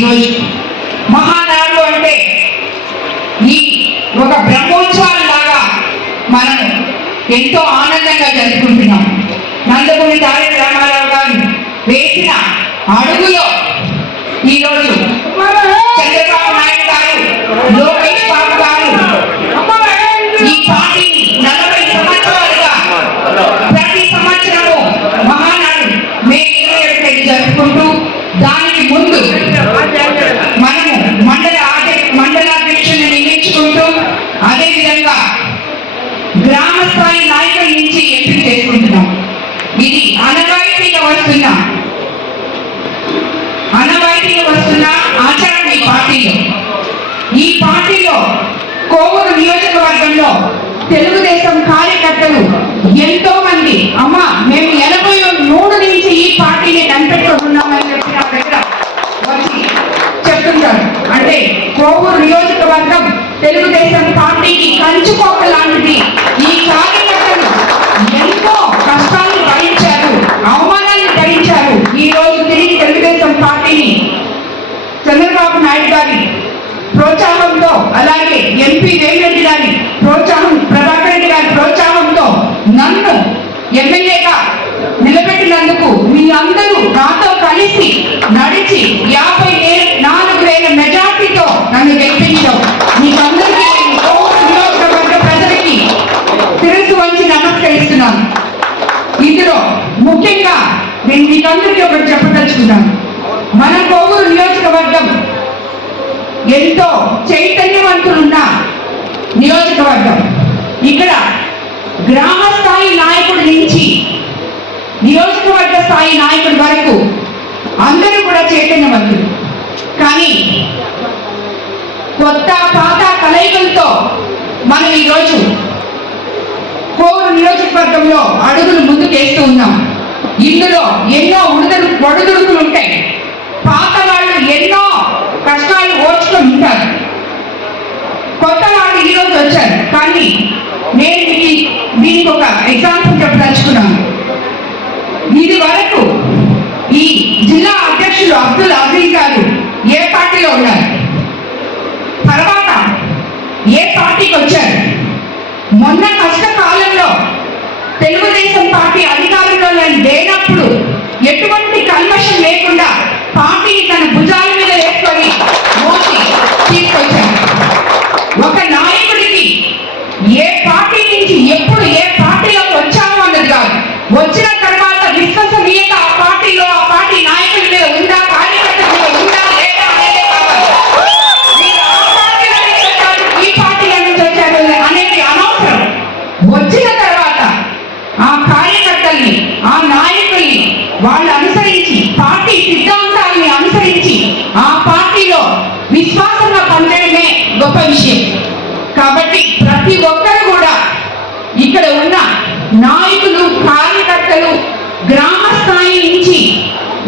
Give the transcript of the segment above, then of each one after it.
ఈరోజు మహానాడు అంటే ఈ ఒక బ్రహ్మోత్సవాలాగా మనం ఎంతో ఆనందంగా జరుపుకుంటున్నాం. నందమూరి తారక రామారావు గారు వేసిన అడుగులో ఈరోజు చంద్రబాబు నాయుడు గారు, లోకేష్ బాబు గారు ఈ పార్టీని 40 సంవత్సరాలుగా ప్రతి సంవత్సరము మహానాడు మే 27 జరుపుకుంటూ, దానికి ముందు మనము మండలాధ్యక్షుని నియమించుకుంటూ, అదేవిధంగా గ్రామ స్థాయి నాయకుల నుంచి ఎంపిక చేసుకుంటున్నాం. ఇది అనవాయితీగా వస్తున్న ఆచారం ఈ పార్టీలో కోవూరు నియోజకవర్గంలో తెలుగుదేశం కార్యకర్తలు ఎంతో మంది మేము 83 నుంచి ఈ పార్టీని కనిపెట్టుకున్నామని చెప్పి నా దగ్గర వచ్చి చెప్తుంటారు. అంటే కోవూరు నియోజకవర్గం తెలుగుదేశం పార్టీకి కంచుకోక లాంటిది. ఈ కార్యకర్తలు ఎంతో కష్టాన్ని భరించారు, అవమానాన్ని భరించారు. ఈ రోజు తిరిగి తెలుగుదేశం పార్టీని చంద్రబాబు నాయుడు గారి ప్రోత్సాహంతో, అలాగే ఎంపీ రేవంత్ గారి ప్రోత్సాహం, ప్రభాకర్ రెడ్డి గారి ప్రోత్సాహంతో నన్ను ఎమ్మెల్యేగా నిలబెట్టినందుకు మీ అందరూ నాతో కలిసి నడిచి 54,000 మెజార్టీతో నన్ను గెలిపించాం. మీకందరికీ నియోజకవర్గ ప్రజలకి శిరస్సు వంచి నమస్కరిస్తున్నాను. ఇందులో ముఖ్యంగా నేను మీకందరికీ ఒకటి చెప్పదలుచుకున్నాను. మన కోవూరు నియోజకవర్గం ఎంతో చైతన్యవంతులున్న నియోజకవర్గం. ఇక్కడ గ్రామ స్థాయి నాయకుడి నుంచి నియోజకవర్గ స్థాయి నాయకుడి వరకు అందరూ కూడా చైతన్యవంతులు. కానీ కొత్త పాత కలయికలతో మనం ఈరోజు కోవూరు నియోజకవర్గంలో అడుగులు ముందుకేస్తూ ఉన్నాం. ఇందులో ఎన్నో ఒడుదుడుకులు ఉంటాయి. పాత వాళ్ళు ఎన్నో కష్టాలు ఓర్చుకొని ఉంటారు. కొత్త వాళ్ళు ఈరోజు వచ్చారు. కానీ నేను దీనికి ఒక ఎగ్జాంపుల్ చెప్పదలుచుకున్నాను. ఇది వరకు ఈ జిల్లా అధ్యక్షులు అబ్దుల్ అజీజ్ గారు ఏ పార్టీలో ఉన్నారు, తర్వాత ఏ పార్టీకి వచ్చారు, మొన్న కష్టకాలంలో తెలుగుదేశం పార్టీ అధికారంలో లేనప్పుడు ఎటువంటి కల్మషం లేకుండా పార్టీని తన భుజాల మీద వేసుకొని మోసి తీసుకొచ్చారు. ఒక నాయకుడికి ఏ పార్టీ నుంచి ఎప్పుడు ఏ పార్టీలోకి వచ్చాము అన్నది కాదు, వచ్చిన తర్వాత విశ్వసనీయత ఆ పార్టీలో ఆ పార్టీ నాయకుల మీద ఉందా, కార్యకర్తల మీద ఉందా లేదా అనేది కావాలి. మీరు ఆ పార్టీలో నుంచి వచ్చారు, ఈ పార్టీలో నుంచి వచ్చారు అనేది అనవసరం. వచ్చిన తర్వాత ఆ కార్యకర్తల్ని, ఆ నాయకుల్ని వాళ్ళు అనుసరించి, పార్టీ సిద్ధాంతాలని అనుసరించి ఆ పార్టీలో విశ్వాసంగా పనిచేయడమే గొప్ప విషయం. కాబట్టి ప్రతి ఒక్కరు కూడా ఇక్కడ ఉన్న నాయకులు, కార్యకర్తలు గ్రామ స్థాయి నుంచి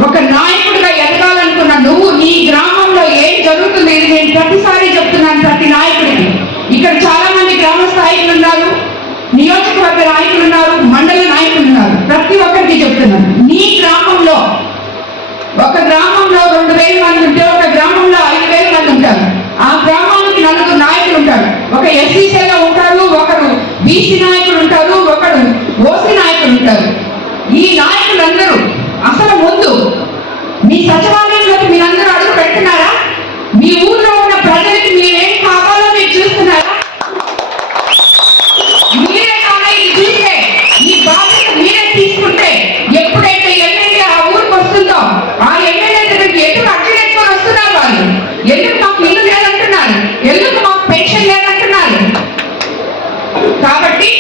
ఒక నాయకుడిగా ఎదగాలనుకున్న నువ్వు నీ గ్రామంలో ఏం జరుగుతుంది, ఇది నేను ప్రతిసారి చెప్తున్నాను ప్రతి నాయకుడికి. ఇక్కడ చాలా మంది గ్రామ స్థాయిలు ఉన్నారు, నియోజకవర్గ నాయకులు ఉన్నారు, మండల నాయకులు ఉన్నారు. ప్రతి ఒక్కరికి చెప్తున్నాను, నీ గ్రామంలో ఒక గ్రామంలో 2,000 మంది ఉంటే ఒక గ్రామంలో 5,000 మంది ఉంటారు. ఆ గ్రామానికి 4 నాయకులు ఉంటారు. ఒక ఎస్సీసీలో ఉంటారు, ఒకరు బీసీ నాయకులు ఉంటారు, ఒకరు ఓసీ నాయకులు ఉంటారు. ఈ నాయకులందరూ అసలు ముందు మీ సచివాలయంలోకి మీరందరూ అడుగు పెడుతున్నారా? మీ ఊర్లో ఉన్న ప్రజలకి మీరేం కావాలో మీరు చూస్తున్నారా? మీరే కానీ ఇది చూస్తే ఈ బాధ్యత మీరే తీసుకుంటే ఎప్పుడైతే ఎమ్మెల్యే ఆ ఊరికి వస్తుందో ఆ ఎమ్మెల్యే దగ్గరికి ఎందుకు అర్జీలు ఎక్కువ వస్తున్నారు, వాళ్ళు ఎందుకు మాకు ఇల్లు లేదంటున్నారు, ఎందుకు మాకు పెన్షన్ లేదంటున్నారు. కాబట్టి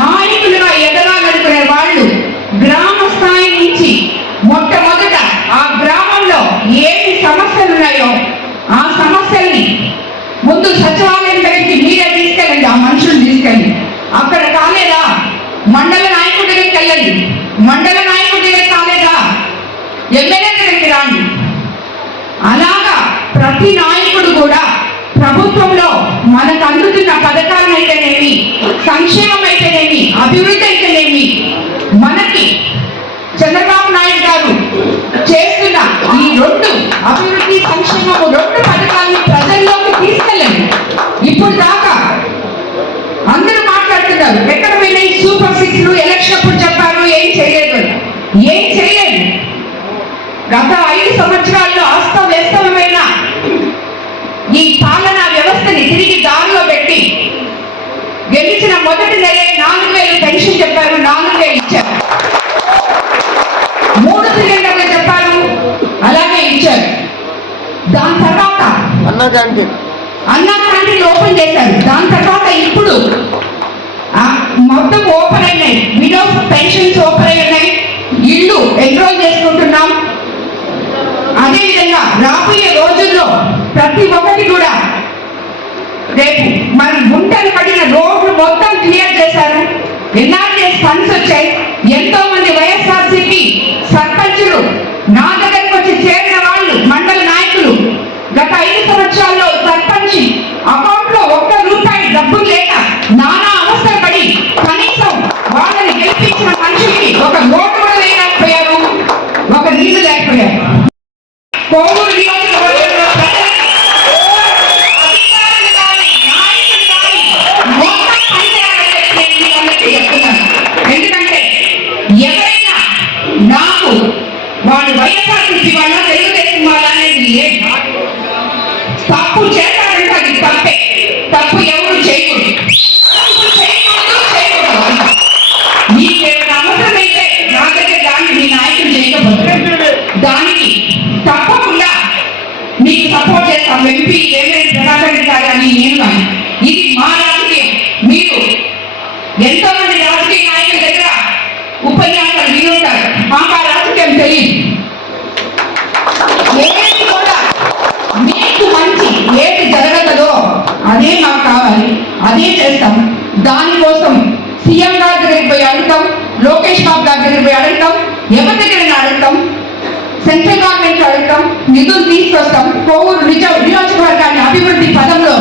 నాయకులుగా ఎదగాలనుకునే వాళ్ళు గ్రామ స్థాయి నుంచి మొట్టమొదట ఆ గ్రామంలో ఏమి సమస్యలు ఉన్నాయో ఆ సమస్యల్ని ముందు సచివాలయం దగ్గరికి మీరే తీసుకెళ్ళండి. ఆ మనుషులు తీసుకెళ్ళి అక్కడ కాలేదా మండల నాయకుడి దగ్గరికి వెళ్ళండి, మండల నాయకుడి దగ్గర కాలేదా ఎమ్మెల్యే దగ్గరికి రాండి. అలాగా ప్రతి నాయకుడు కూడా ప్రభుత్వంలో మనకు అందుతున్న పథకాలైతేనేమి, సంక్షేమం అయితేనేమి, అభివృద్ధి అయితేనేమి, మనకి చంద్రబాబు నాయుడు గారు చేస్తున్న ఈ రెండు అభివృద్ధి సంక్షేమము రెండు పథకాలను ప్రజల్లోకి తీసుకెళ్ళండి. ఇప్పుడు దాకా అందరూ మాట్లాడుతున్నారు, ఎక్కడ పోయినాయి సూపర్ సిక్స్, ఎలక్షన్ అప్పుడు చెప్పారు ఏం చేయలేదు. ఏం చేయలేదు. గత 5 సంవత్సరాల్లో అస్తవ్యస్తమైన ఈ పాలనా వ్యవస్థని తిరిగి దారిలో పెట్టి గెలిచిన మొదటి నెల 4,000 పెన్షన్ చెప్పారు, 4,000 ఇచ్చారు. 3 సిలిండర్లు చెప్పారు, అలాగే ఇచ్చారు. దాని తర్వాత అన్నా క్యాంటీన్ ఓపెన్ చేశారు. దాని తర్వాత ఇప్పుడు మొత్తం ఓపెన్ అయినాయి, విడోస్ పెన్షన్స్ ఓపెన్ అయినాయి, ఇల్లు ఎన్రోల్ చేసుకుంటున్నాం. అదేవిధంగా రాబోయే రోజుల్లో ప్రతి ఒక్కటి కూడా రేపు మరి గుంటలు పడిన రోడ్లు మొత్తం క్లియర్ చేశారు. ఎన్ఆర్ఎస్ ఫండ్స్ వచ్చాయి. ఎంతో మంది వైఎస్ఆర్సీపీ సర్పంచులు నా దగ్గరకు వచ్చి చేరిన వాళ్ళు, మండల నాయకులు గత 5 సంవత్సరాల్లో సర్పంచ్ అకౌంట్ లో 1 రూపాయి డబ్బులు లేక నానా అవస్థలు పడి కనీసం వాళ్ళని గెలిపించిన మనుషులకి ఒక ఓటు కూడా లేకపోయారు, ఒక నీళ్లు లేకపోయారు. కోవూరు నియోజకవర్గంలో ఎందుకంటే ఎవరైనా నాకు వాళ్ళు వైఎస్ఆర్సీపీ వాళ్ళ తెలుగుదేశం వాళ్ళ అనేది లేదు. తప్పు చేస్తారంటే అది తప్పే. తప్పు ఎవరు చేయకూడదు, నీకేమైనా అవసరమైతే నా దగ్గర దాన్ని మీ నాయకులు చేయకపోతే దానికి తప్పకుండా మీకు సపోర్ట్ చేస్తాం. ఎంపీ ఏమైనా ప్రభాకర్ కానీ నేను కానీ, ఇది మా రాజకీయం. మీరు ఎంతో మంది రాజకీయ నాయకుల దగ్గర ఉపన్యాసాలు వినుంటారు, మాకు ఆ రాజకీయం తెలియదు. ఏది కూడా మీకు మంచి ఏది జరగదో అదే మాకు కావాలి, అదే చేస్తాం. దానికోసం సీఎం గారి దగ్గరికి పోయి అడుగుతాం, లోకేష్ బాబు గారి దగ్గరికి పోయి అడుగుతాం, ఎవరి దగ్గర అడుగుతాం, సెంట్రల్ గవర్నమెంట్ అడుగుతాం, నిధులు తీసుకొస్తాం. కోవూరు నియోజకవర్గాన్ని అభివృద్ధి పదంలో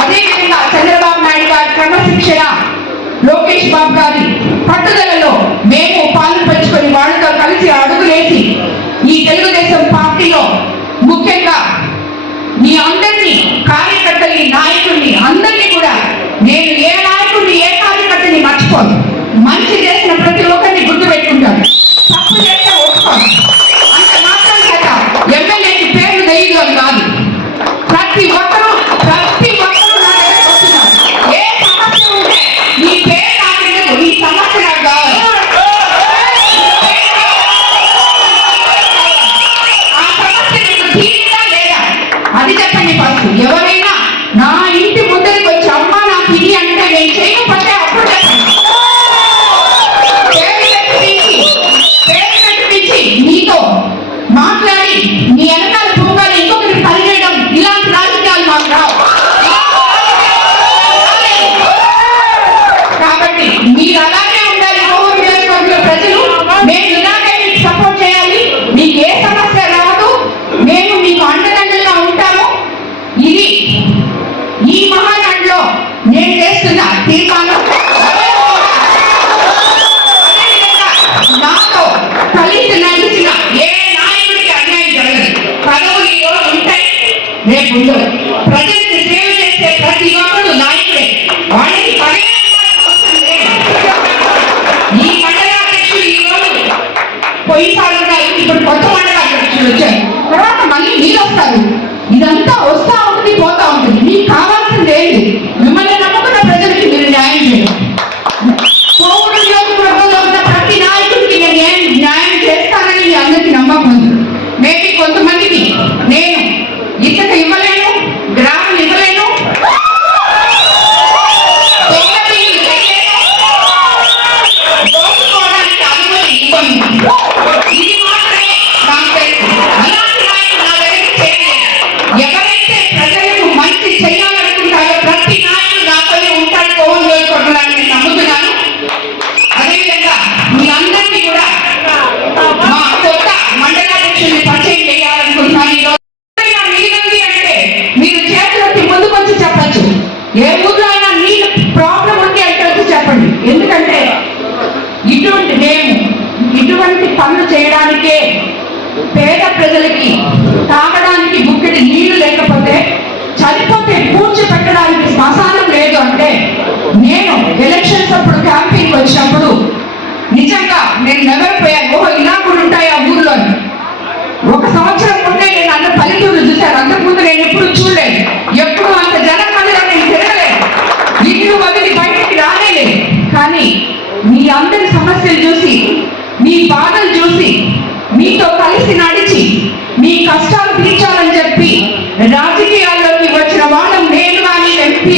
అదేవిధంగా చంద్రబాబు నాయుడు గారి క్రమశిక్షణ, లోకేష్ బాబు గారి పట్టుదలలో మేము పాలు పంచుకొని వాళ్ళతో కలిసి అడుగులేసి ఈ తెలుగుదేశం పార్టీలో ముఖ్యంగా మీ అందరినీ కార్యకర్తల్ని, నాయకుల్ని అందరినీ కూడా నేను ఏ నాయకుడిని ఏ కార్యకర్తని మర్చిపోను. మంచి చేసిన ప్రతి ఒక్కరిని గుర్తు పెట్టుకుంటాను, తప్పు చేస్తే ఒప్పుకోను. అంత మాత్రం చేత ఎమ్మెల్యేకి పేర్లు తెలియదు అని కాదు. ప్రతి ఒక్కరూ నా దగ్గరకు వస్తున్నారు. ఏ సమస్య ఉంటే నీ పేరు నాకు, నీ సమస్య నాకు కావాలి. ఆ సమస్య నీకు తీరుగా లేదా అది చెప్పండి ఫస్ట్. ఎవరైనా నా ఇంటి ముందరికి వచ్చి అమ్మ నాకు ఇది అంటే నేను చేయకపోతే అప్పుడు చెప్పండి. మీతో మాట్లాడి మీ వెనకాల పోగానే ఇంకొకరికి పనిచేయడం, ఇలాంటి రాజకీయాలు మాకు రావు. కాబట్టి మీరు అలాగే ఉండాలి. కోవూరు నియోజకవర్గంలో ప్రజలు మేము ఇలాగే మీకు సపోర్ట్ చేయాలి. మీకు ఏ సమస్య రాదు, మేము మీకు అండదండలుగా ఉంటాము. ఇది ఈ మహానాడులో నేను చేస్తున్న తీర్మానం. నాతో కలిసి నడిచిన ఏ నాయకుడికి అన్యాయం జరగదు. పదవులు ఈ రోజు ఉంటాయి, రేపు ఉండవు. ప్రజలకు సేవ చేసే ప్రతి ఒక్కరు నాయకుడే. వాళ్ళకి అవసరం లేదు. ఈ మండల అధ్యక్షులు ఈ రోజు పోయినసారి ఉన్నారు, ఇప్పుడు కొత్త మండల అధ్యక్షులు వచ్చారు, తర్వాత మళ్ళీ మీరు వస్తారు. ఇదంతా వస్తా ఉంటుంది, పోతా ఉంటుంది. మీకు కావాల్సింది ఏంటి? మిమ్మల్ని నమ్ముకున్న ప్రజలకి మీరు న్యాయం చేయండి. కోవూరు నియోజకవర్గంలో ఉన్న ప్రతి నాయకుడికి నేను న్యాయం చేస్తానని మీ అందరికీ నమ్మకం ఉంది. మేబీ కొంతమందికి నేను ఇసుక ఇవ్వలేను, గ్రామం ఇవ్వలేను, దోచుకోవడానికి అనుమతి ఇవ్వను. ఇది మాత్రమే నాకు తెలుసు. అలాంటి నాయకులు నా దగ్గరికి చేయలేదు. ఎవరైనా ప్రజలకి తాగడానికి బుక్కెడి నీళ్లు లేకపోతే, చనిపోతే పూడ్చిపెట్టడానికి శ్మశానం లేదు అంటే, నేను ఎలక్షన్స్ అప్పుడు క్యాంపింగ్ వచ్చినప్పుడు నిజంగా నేను నగరిపోయాను. ఓహో, ఇలా కూడా ఉంటాయి ఆ ఊర్లో. ఒక సంవత్సరం ముందే నేను అన్న పల్లెటూరు చూశాను, అంతకుముందు నేను ఎప్పుడు చూడలేదు. ఎప్పుడు అంత జనం మధ్యలో నేను తిరగలేదు, ఇల్లు వదిలి బయటికి రాలేదు. కానీ మీ అందరి సమస్యలు చూసి, మీ బాధలు చూసి, మీతో కలిసి నడిచి మీ కష్టాలు తీర్చాలని చెప్పి రాజకీయాల్లోకి వచ్చిన వాళ్ళం నేను కానీ ఎంపీ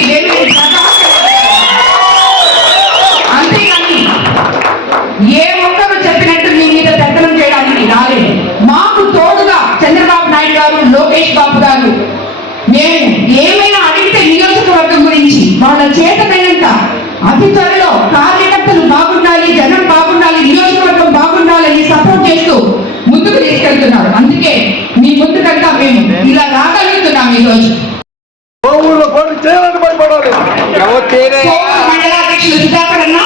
అంతేగాని ఏ ఒక్కరు చెప్పినట్టు మీ మీద పెత్తనం చేయడానికి రాలేదు. మాకు తోడుగా చంద్రబాబు నాయుడు గారు, లోకేష్ బాబు గారు, మేము ఏమైనా అడిగితే నియోజకవర్గం గురించి వాళ్ళ చేతనైనంత అతి త్వరలో కార్యకర్తలు బాగుండాలి, జనం బాగుండాలి, నియోజకవర్గం బాగుండాలని సపోర్ట్ చేస్తూ ముందుకు తీసుకెళ్తున్నారు. అందుకే మీ ముందుకంతా మేము ఇలా రాగలుగుతున్నాం. ఈ రోజు మండలాధ్యక్షులు సుధాకర్ అన్న,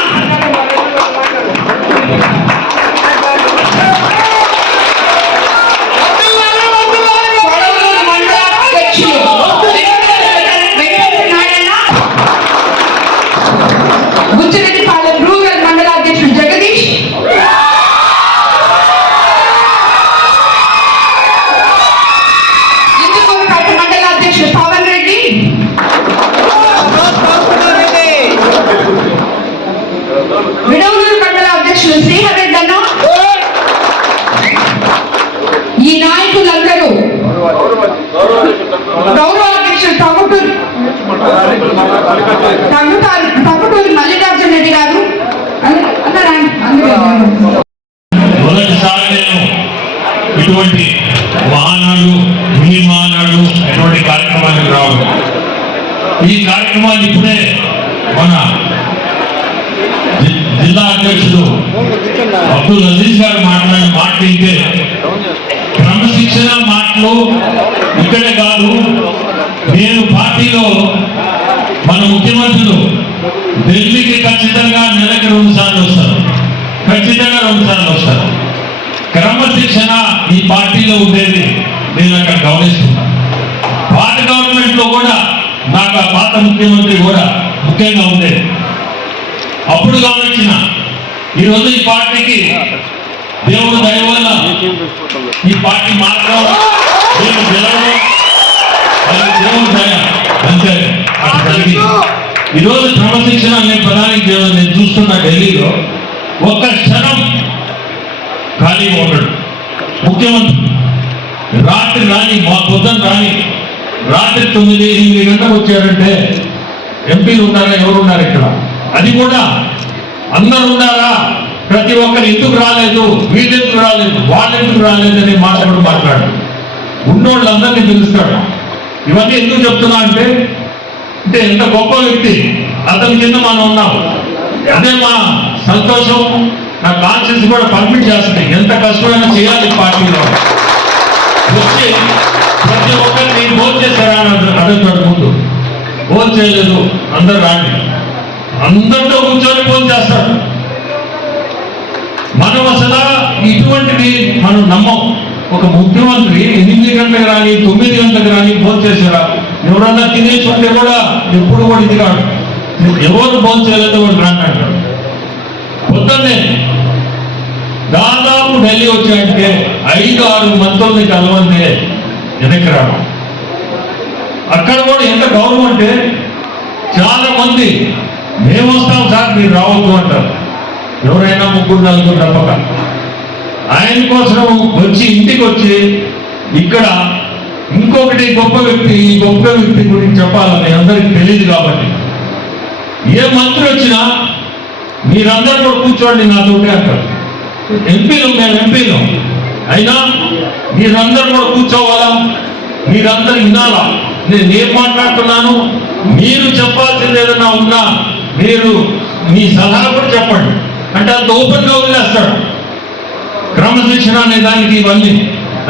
బుచ్చిరెడ్డిపాలెం రూరల్ మండలాధ్యక్షుడు జగదీష్, ఇందుకూరుపేట మండలాధ్యక్షుడు పవన్ రెడ్డి, విడవలూరు మండలాధ్యక్షుడు శ్రీహర్ రెడ్డి అన్న, ఈ నాయకులందరూ గౌరవాధ్యక్షుడు టంగుటూరి మల్లికార్జున రెడ్డి గారు. మొదటిసారి నేను ఇటువంటి వాహనాలు, నిర్మాణాలు, ఎటువంటి కార్యక్రమానికి రావడం. ఈ కార్యక్రమాలు ఇప్పుడే మన జిల్లా అధ్యక్షుడు అబ్దుల్ అజీజ్ గారు మాట్లాడిన మాటలు ఇంటే క్రమశిక్షణ మాటలు ఇక్కడే కాదు. నేను పార్టీలో మన ముఖ్యమంత్రులు ఢిల్లీకి ఖచ్చితంగా నెలకి 2 సార్లు వస్తారు, ఖచ్చితంగా 2 సార్లు వస్తారు. క్రమశిక్షణ ఈ పార్టీలో ఉండేది నేను అక్కడ గమనిస్తున్నాను. పాత గవర్నమెంట్ లో కూడా నాకు ఆ పాత ముఖ్యమంత్రి కూడా ముఖ్యంగా ఉండేది. అప్పుడు గమనించిన ఈరోజు ఈ పార్టీకి దేవుడు దయ వల్ల ఈ పార్టీ మాత్రం నేను గెలవడం దేవుడు దయ అంతే అటు జరిగింది. ఈరోజు క్రమశిక్షణ అనే పదానికి నేను చూస్తున్నా ఢిల్లీలో ఒక్క క్షణం ఖాళీగా ఉండడు ముఖ్యమంత్రి. రాత్రి రాని, మా పొద్దున రాని, రాత్రి 9-8 గంటలకు వచ్చారంటే ఎంపీలు ఉన్నారా, ఎవరున్నారు ఇక్కడ? అది కూడా అందరు ఉన్నారా, ప్రతి ఒక్కరు ఎందుకు రాలేదు, వీళ్ళు ఎందుకు రాలేదు, వాళ్ళు ఎందుకు రాలేదని మాట్లాడు. ఉన్నోళ్ళందరినీ పిలుస్తాడు. ఇవన్నీ ఎందుకు చెప్తున్నా అంటే ఎంత గొప్ప వ్యక్తి, అతని కింద మనం ఉన్నాం. అదే మా సంతోషం. నా కాన్షియన్స్ కూడా పర్మిట్ చేస్తుంది. ఎంత కష్టమైనా చేయాలి పార్టీలో. వచ్చి ప్రతి ఒక్కరిని భోజనం చేశారా అని అడుగుతాడు. ముందు భోజనం చేయలేదు, అందరు రాండి, అందరితో కూర్చొని భోజనం చేస్తాడు. మనం అసలు ఇటువంటివి మనం నమ్మం. ఒక ముఖ్యమంత్రి 8 గంటలకు రాని, 9 గంటలకు రాని భోజనం చేశారా? ఎవరన్నా తినేసి ఉంటే కూడా ఎప్పుడు కూడా ఇది కాదు, ఎవరు భోజనం చేయలేదో వాళ్ళు రాండి అంటాడు. పొద్దున్నే దాదాపు ఢిల్లీ వచ్చాయంటే 5-6 మంత్రుల్ని కలవందే వెనక్కి రావడం. అక్కడ కూడా ఎంత గౌరవం అంటే చాలా మంది మేము వస్తాం సార్ మీరు రావద్దు అంటారు. ఎవరైనా 3-4 తప్పక. ఆయన కోసం వచ్చి ఇంటికి వచ్చి ఇక్కడ ఇంకొకటి గొప్ప వ్యక్తి, ఈ గొప్ప వ్యక్తి గురించి చెప్పాలని అందరికి తెలియదు కాబట్టి ఏ మంత్రి వచ్చినా మీరందరూ కూడా కూర్చోండి నాతోటి అంటారు. ఎంపీలు, మేము ఎంపీలు అయినా మీరందరూ కూడా కూర్చోవాలా, మీరందరూ వినాలా. నేను ఏం మాట్లాడుతున్నాను, మీరు చెప్పాల్సింది ఏదైనా ఉన్నా మీరు మీ సలహా కూడా చెప్పండి అంటే అంత ఓపెన్గా వదిలేస్తాడు. క్రమశిక్షణ అనే దానికి ఇవన్నీ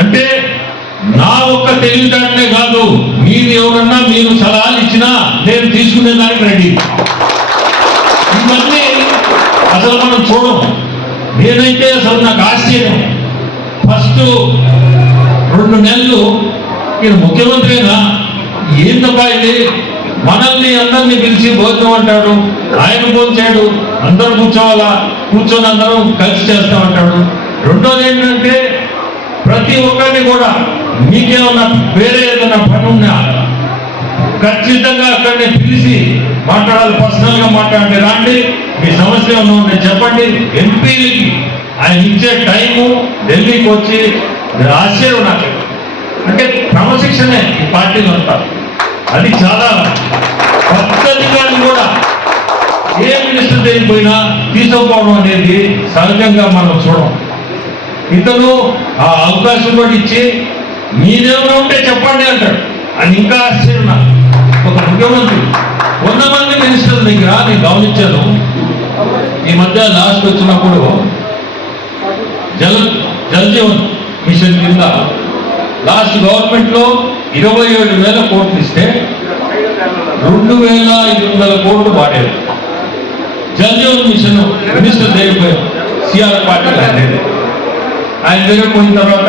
అంటే నా ఒక్క తెలివితేటలే కాదు, మీరు ఎవరన్నా మీరు సలహాలు ఇచ్చినా నేను తీసుకునే దానికి రెడీ. ఇవన్నీ అసలు మనం చూడం. నేనైతే అసలు నాకు ఆశ్చర్యం. ఫస్ట్ నెలలు ఈయన ముఖ్యమంత్రినా ఏందబ్బా ఇది, మనల్ని అందరినీ పిలిచి భోజనం అంటాడు, ఆయన భోజనాడు, అందరూ కూర్చోవాలా, కూర్చొని అందరం కలిసి చేస్తామంటాడు. రెండోది ఏంటంటే ప్రతి ఒక్కరిని కూడా మీకేమన్నా వేరే ఏదైనా పని ఉన్నా ఖచ్చితంగా అక్కడిని పిలిచి మాట్లాడాలి, పర్సనల్ గా మాట్లాడండి, రాండి, మీ సమస్య ఏమన్నా ఉంటే చెప్పండి. ఎంపీలకి ఆయన ఇచ్చే టైము ఢిల్లీకి వచ్చి ఆశ్చర్యం నాకు. అంటే క్రమశిక్షణే ఈ పార్టీలో ఉంటారు, అది చాలా పద్ధతిగా కూడా ఏ మినిస్టర్ దగ్గరికి పోయినా తీసుకోవడం అనేది సహజంగా మనం చూడం. ఇతను ఆ అవకాశం కూడా ఇచ్చి మీరేమైనా ఉంటే చెప్పండి అంటాడు. అని ఇంకా ఆశ్చర్యం నాకు. ఒక ముఖ్యమంత్రి 100 మంది మినిస్టర్ల దగ్గర నేను గమనించాను. ఈ మధ్య లాస్ట్ వచ్చినప్పుడు జల్ జీవన్ మిషన్ కింద లాస్ట్ గవర్నమెంట్ లో 27,000 కోట్లు ఇస్తే 2,500 కోట్లు వాడారు. జల్ జీవన్ మిషన్ మినిస్టర్ దగ్గర సిఆర్ పాటిల్ ఆయన దగ్గర పోయిన తర్వాత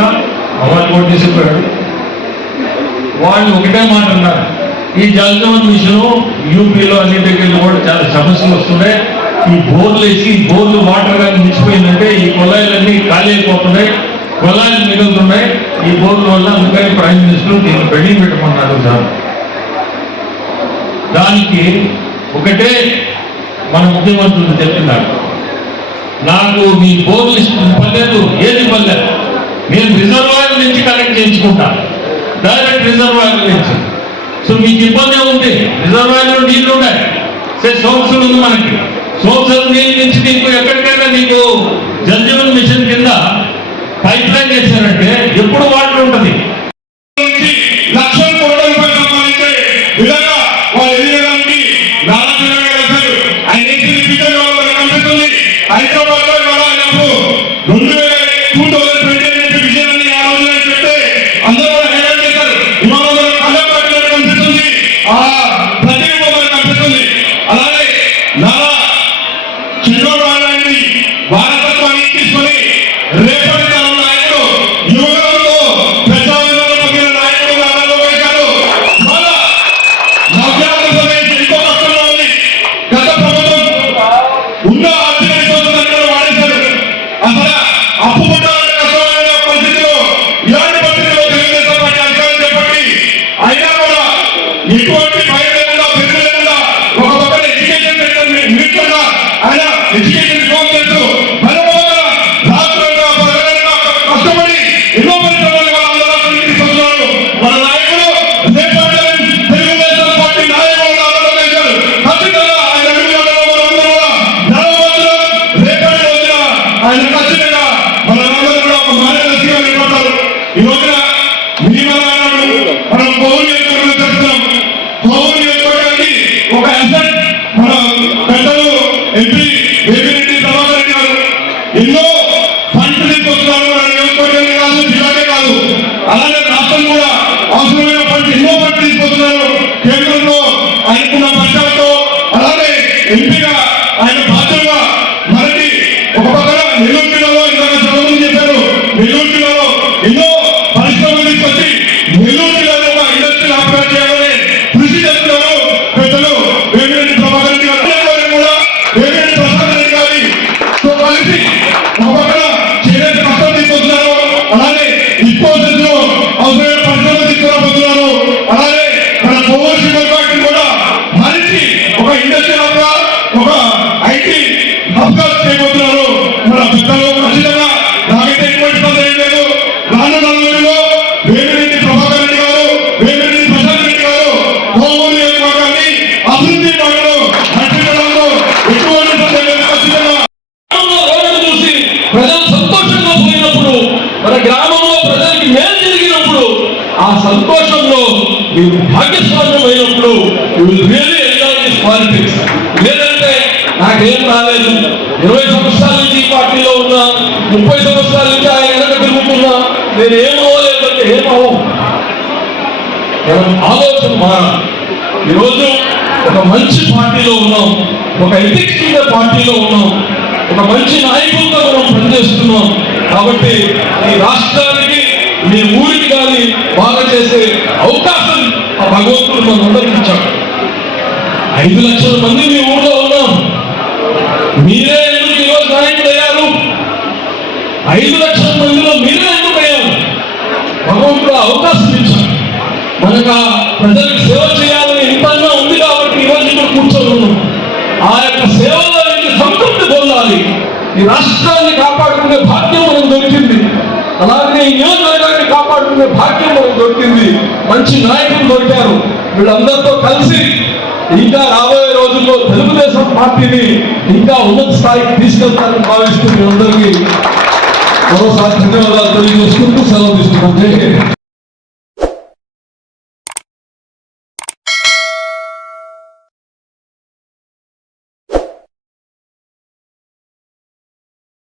అవార్డు కోట్ తీసుకుపోయాడు. వాళ్ళు ఒకటే మాట అన్నారు, ఈ జల్ జీవన్ మిషన్ యూపీలో అన్ని దగ్గర కూడా చాలా సమస్యలు వస్తున్నాయి, ఈ బోర్లు వేసి ఈ బోర్లు వాటర్ కానీ మించిపోయిందంటే ఈ కుళాయిలన్నీ ఖాళీ అయిపోతున్నాయి, కుళాయిలు మిగులుతున్నాయి ఈ బోర్ల వల్ల, అందుకని ప్రైమ్ మినిస్టర్ దీన్ని పెండింగ్ పెట్టమన్నారు సార్. దానికి ఒకటే మన ముఖ్యమంత్రులు చెప్తున్నారు, నాకు మీ బోర్లు పర్లేదు, ఏది పర్లేదు, నేను రిజర్వాయర్ నుంచి కనెక్ట్ చేయించుకుంటాను, డైరెక్ట్ రిజర్వాయర్ నుంచి. సో మీకు ఇబ్బంది ఉంది, రిజర్వాయర్లో నీళ్లు ఉన్నాయి, సోర్సులు ఉంది మనకి, సోర్సులు నీళ్ళ నుంచి నీకు ఎక్కడికైనా నీకు జల్ జీవన్ మిషన్ కింద పైప్ లైన్ చేశారంటే ఎప్పుడు వాటర్ ఉంటుంది. లక్షల కోట్ల రూపాయలు సంపాదించే విధంగా వాళ్ళు ఎదిగడానికి ఆయన కనిపిస్తుంది. హైదరాబాద్ లో ఇవాళ అయినప్పుడు 2020 విజయాన్ని ఆ రోజున చెప్తే అందరూ కూడా హేళన చేశారు. ఇవాళ కళ్ళ పట్టినట్టు కనిపిస్తుంది, ఆ ప్రతిరూపం కనిపిస్తుంది. అలాగే నారా చంద్రబాబు నాయుడిని భారతత్వాన్ని తీసుకొని రేపటి తరం నాయకుడు, యువకులతో ప్రజావిధానం పొందిన నాయకుడు నారాయణ వేశారు. మన ఆంధ్రప్రదేశ్ ఎంతో కష్టంగా ఉంది. గత ప్రభుత్వం ఉన్న ఆర్థిక రిసోర్సెస్ వాడేశారు. అసలు అప్పు పుట్టాలంటే కష్టమైన పరిస్థితిలో, ఇలాంటి పరిస్థితిలో తెలుగుదేశం పార్టీ అధికారం చేపట్టి అయినా కూడా ఎటువంటి భయం లేకుండా, బెదిరి లేకుండా ఒక పక్కన ఎడ్యుకేషన్ సెక్టర్ మినిస్టర్గా ఆయన ఎడ్యుకేషన్ రిఫార్మ్ చేస్తూ మరొక రాష్ట్రంగా పగలగా కష్టపడి ఎన్నో పరిశ్రమలు ఆంధ్ర రాష్ట్రానికి తీసుకొస్తున్నారు. మన నాయకులు తెలుగుదేశం పార్టీ నాయకులు ఆంధ్రలో వేశారు. ఖచ్చితంగా ఆయన అడుగులలో మనందరూ కూడా ధనవంతులు, రేపటి రోజున ఆయన ఖచ్చితంగా మనందరూ కూడా ఒక మార్గదర్శిగా నిలబడతారు. ఈ రోజున మనం పౌరు నియోజకవర్గంలో చేస్తున్నాం. పౌరు నియోజకవర్గానికి ఒక అసెట్ మన పెద్దలు ఎంపీ వేమిరెడ్డి ప్రభాకర్ రెడ్డి గారు ఎన్నో ఫండ్స్ తీసుకొస్తున్నారు. మన నియోజకవర్గానికి కాదు, జిల్లాకే కాదు, అలాగే రాష్ట్రం కూడా అవసరమైన ఫండ్స్ ఎన్నో ఫండ్స్ తీసుకొస్తున్నారు. కేంద్రంలో ఆయనకున్న పక్షాలతో అలాగే ఎంపీగా ఆయన బాధ్యతగా మనకి ఒక పక్కన నెల్లూరు జిల్లాలో ఇందాక చదువులు చెప్పారు, నెల్లూరు జిల్లాలో ఎన్నో పరిశ్రమలు తీసుకొచ్చి నెల్లూరు జిల్లాలో ఒక ఇండస్ట్రీ ఆపరేట్ చేయాలని కృషి చేస్తున్నారు పెద్దలు వేమిరెడ్డి ప్రభాకర్ రెడ్డి గారు. కూడా వేమిరెడ్డి ప్రసాద్ రెడ్డి గారితో కలిసి ఒక పక్కన చేనేత కష్టం తీసుకొస్తున్నారు, అలాగే ఇన్ఫోసిస్ లో అవసరమైన పరిశ్రమలు తీసుకురాబోతున్నారు. అలాగే మన కోవల్ షుగర్ ఫ్యాక్టరీ కూడా మరిచి ఒక ఇండస్ట్రీ హబ్ గా, ఒక ఐటీ హబ్ గా చేయబోతున్నారు మన పెద్దలు. ఖచ్చితంగా నాకైతే ఎటువంటి సందేహం లేదు, రానున్న రోజుల్లో వేమిరెడ్డి ప్రభాకర్ రెడ్డి గారు, వేమిరెడ్డి ప్రసాద్ రెడ్డి గారు కోవల్ నియోజకవర్గాన్ని అభివృద్ధి పనులు నడిపించడంలో ఎటువంటి సందేహం లేదు. ఖచ్చితంగా చూసి ప్రజలు సంతోషంగా పోయినప్పుడు, మన గ్రామంలో ప్రజలకి మేలు జరిగినప్పుడు, ఆ సంతోషంలో మీరు భాగ్యస్వామ్యం అయినప్పుడు పాలిటిక్స్. లేదంటే నాకేం రాలేదు, 20 సంవత్సరాల నుంచి ఈ పార్టీలో ఉన్నా, 30 సంవత్సరాల నుంచి ఆయన వెనక తిరుగుతున్నా, నేను ఏమవ్వలేదంటే ఏమవు. ఆలోచన మారాలి. ఈరోజు ఒక మంచి పార్టీలో ఉన్నాం, ఒక ఎథిక్స్ ఉండే పార్టీలో ఉన్నాం, ఒక మంచి నాయకులతో మనం పనిచేస్తున్నాం. కాబట్టి ఈ రాష్ట్రానికి, ఈ మీ ఊరికి కానీ బాగా చేసే అవకాశం ఆ భగవంతుడు మనందరికి ఇచ్చాడు. 5 లక్షల మంది మీ ఊళ్ళో ఉన్నాం. మీరే ఎందుకు ఈరోజు నాయకులు అయ్యారు? 5 లక్షల మందిలో మీరే ఎందుకు అయ్యారు? భగవంతుడు అవకాశం ఇచ్చాడు. మనకు ప్రజలకు సేవ చేయాలని ఇంతగా ఉంది కాబట్టి ఈరోజు ఇక్కడ కూర్చొని ఉన్నాం. ఆ యొక్క సేవలో సంతృప్తి పొందాలి. ఈ రాష్ట్రాన్ని కాపాడుకునే భాగ్యం మనకు దొరికింది. అలాగే ఈ నియోజకవర్గాన్ని కాపాడుకునే భాగ్యం మనకు దొరికింది. మంచి నాయకులు దొరికారు. వీళ్ళందరితో కలిసి ఇంకా రాబోయే రోజుల్లో తెలుగుదేశం పార్టీని ఇంకా ఉన్నత స్థాయికి తీసుకెళ్తారని భావిస్తూ మీ అందరికీ మరోసారి ధన్యవాదాలు తెలియజేసుకుంటూ సెలవు తీసుకుంటాం.